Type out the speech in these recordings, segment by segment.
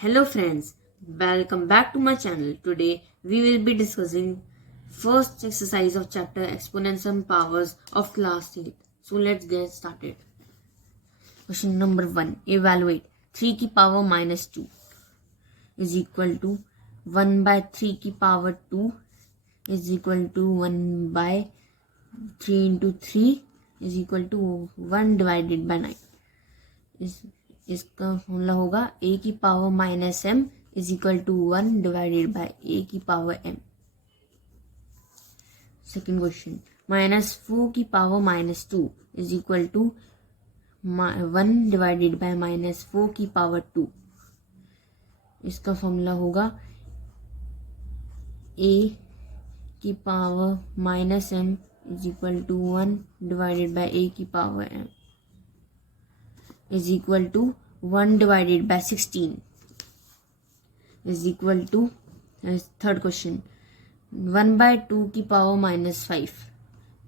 Hello friends, welcome back to my channel. Today we will be discussing first exercise of chapter Exponents and Powers of class 8. So let's get started. Question number 1. Evaluate 3 की power minus 2 is equal to 1 by 3 की power 2 is equal to 1 by 3 into 3 is equal to 1 divided by 9. इसका formula होगा a की power minus m is equal to 1 divided by a की power m. Second question -4 की power -2 is equal to 1 divided by -4 की power 2. इसका formula होगा a की power minus m is equal to 1 divided by a की power m is equal to 1 divided by 16 is equal to third question 1 by 2 की power -5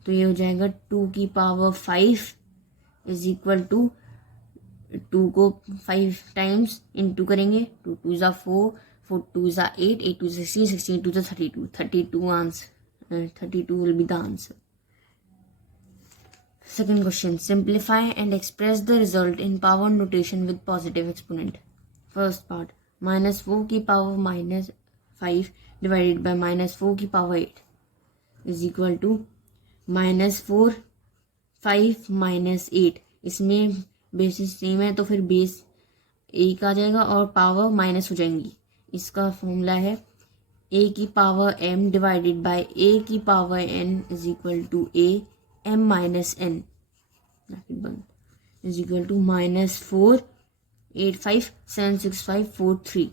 तो ये हो जाएगा 2 की पावर 5 is equal to 2 को 5 टाइम्स इंटू करेंगे 2 2 ज़ा 4 4 2 ज़ा 8 8 2 16 16 2 ज़ा 32 answer 32 will be the answer. Second question. Simplify and express the result in power notation with positive exponent. First part. -4 की पावर -5 divided by -4 की पावर 8 is equal to -4 5 -8. इसमें basis same है तो फिर बेस 1 आ जाएगा और पावर माइनस हो जाएंगी. इसका फॉर्मूला है a की power m divided by a की power n is equal to a m minus n bracket बंद इज इक्वल टू -4 8 5 7 6 5 4 3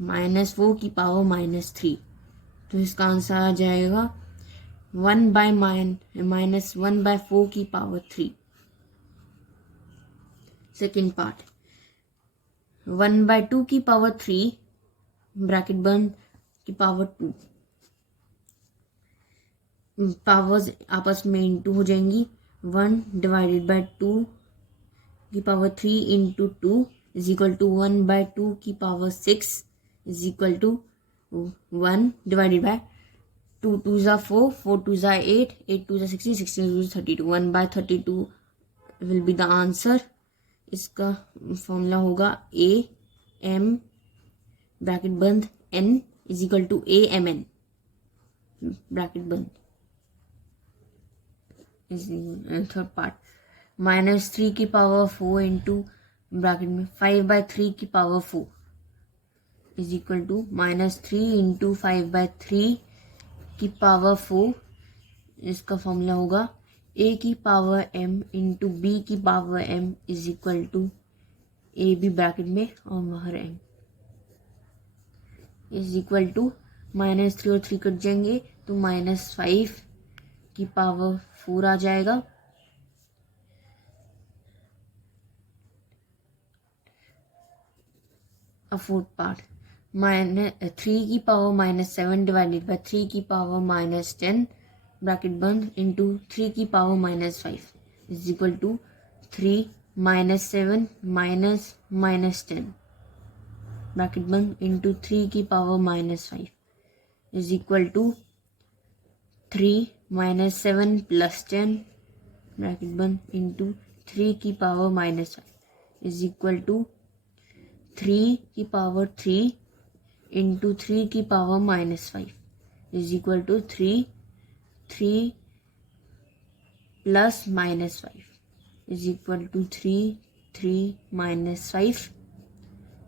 -4 की पावर -3. तो इसका आंसर आ जाएगा 1 by -1 by 4 की पावर 3. सेकेंड पार्ट 1 by 2 की पावर 3 ब्रैकेट बंद की पावर 2. पावर्स आपस में इंटू हो जाएंगी 1 डिवाइडेड बाय 2 की power 3 into 2 is equal to 1 by 2 की power 6 is equal to 1 divided by 2 2 ज़ा 4 4 2 ज़ा 8 8 2 ज़ा 16 16 2 ज़ा 32 1 बाय 32 विल बी द आंसर. इसका फॉर्मूला होगा a m ब्रैकेट बंद n is equal to a m n bracket बंद. थर्ड पार्ट -3 की पावर 4 इंटू ब्रैकेट में 5 by 3 की power 4 is equal to -3 into 5 by 3 की पावर 4. इसका फॉर्मूला होगा a की पावर m इंटू b की power m is equal to a b bracket में और बाहर m इज इक्वल टू -3 और 3 कट जाएंगे तो -5 की पावर 4 आ जाएगा. फोर्थ पार्ट 3 की पावर -7 डिवाइडेड बाय 3 की पावर -10 ब्रैकेट बंद इंटू 3 की power -5 is equal to 3 -7 -10 bracket बंद इंटू 3 की power -5 is equal to 3 -7 + 10 bracket बंद इंटू 3 की पावर -5 इज इक्वल टू 3 की पावर 3 इंटू 3 की power -5 is equal to 3 3 + -5 is equal to 3 3 -5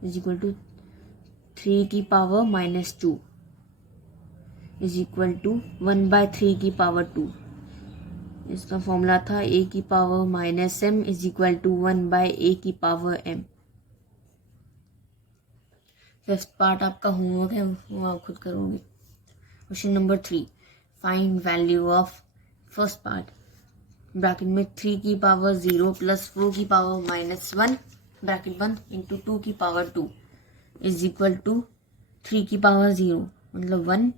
is equal to 3 की power -2 is equal to 1 by 3 की power 2. इसका formula था a की power -m is equal to 1 by a की power m. Fifth part आपका homework है वो आप खुद करोगे. Question number 3 find value of first part bracket में 3 की पावर 0 + 4 की पावर -1 ब्रैकेट बंद इंटू 2 की पावर 2 इज इक्वल टू 3 की पावर 0 मतलब 1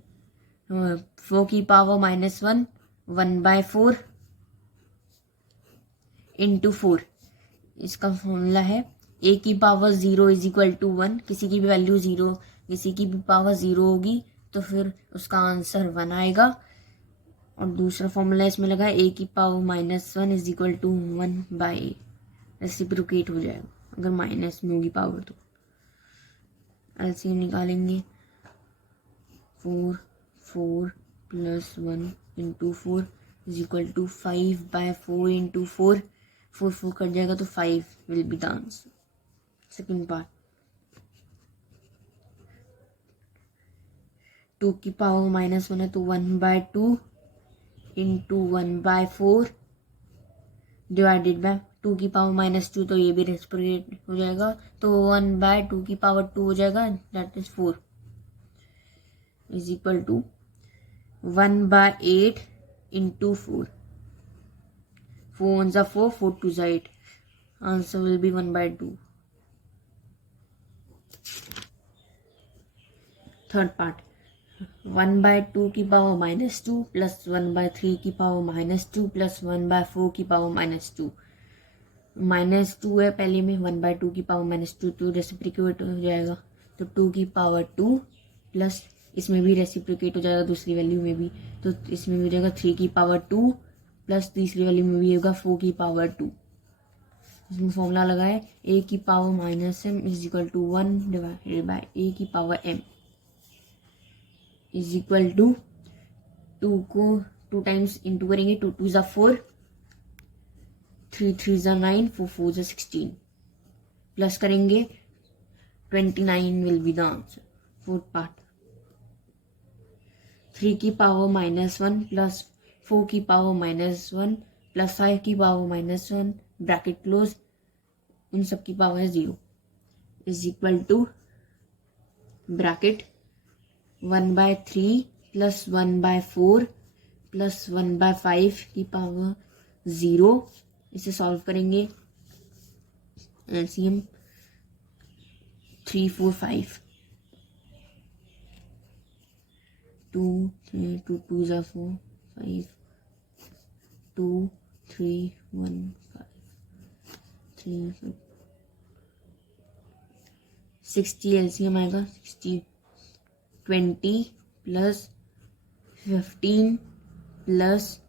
4 की पावर -1 1 by 4 इंटू 4. इसका फॉर्मूला है ए की पावर 0 इज इक्वल टू 1, किसी की भी वैल्यू 0, किसी की भी पावर 0 होगी तो फिर उसका आंसर 1 आएगा। और दूसरा फॉर्मूला इसमें लगा ए की power -1 is equal to 1 by A, reciprocate हो जाएगा अगर माइनस में होगी पावर तो। एलसीएम निकालेंगे 4 + 1 × 4 इज इक्वल टू 5/4 × 4, 4 कट जाएगा तो 5 will be the answer. Second part, 2 की पावर -1 है तो 1/2 × 1/4 डिवाइडेड बाय 2 की पावर -2, तो ये भी रेसिप्रोकेट हो जाएगा तो 1/2 की पावर 2 हो जाएगा, that is 4 is equal to 1/8 × 4, 4 1 ज़ा 4, 4 2 ज़ा 8, answer will be 1/2। Third part, 1/2 की पावर -2 + 1/3 की पावर -2 + 1/4 की पावर -2, -2 है पहले में, 1/2 की पावर -2 तो रेसिप्रोकेट हो जाएगा तो 2 की पावर 2 प्लस इसमें भी रेसिप्रोकेट हो जाएगा दूसरी वैल्यू में भी, तो इसमें भी हो जाएगा 3 की पावर 2 प्लस तीसरी वैल्यू में भी होगा 4 की पावर 2। इसमें फॉर्मूला लगा है ए की power -m is equal to 1 divided by A की power m is equal to 2 को 2 टाइम्स इंटू करेंगे, 2 2 ज़ा 4, 3 3 ज़ा 9, 4 4 ज़ा 16 प्लस करेंगे 29 will be the answer. Fourth part, 3 की पावर -1 प्लस 4 की पावर -1 प्लस 5 की पावर -1 ब्रैकेट क्लोज, उन सब की पावर है 0 is equal to bracket 1/3 plus 1/4 plus 1/5 की पावर 0, इसे सॉल्व करेंगे, एलसीएम 3 4 5, 2 3 2 2 ज़ा 4, 5 2 3 1 5 3 5 60, एलसीएम आएगा 60, 20 + 15 +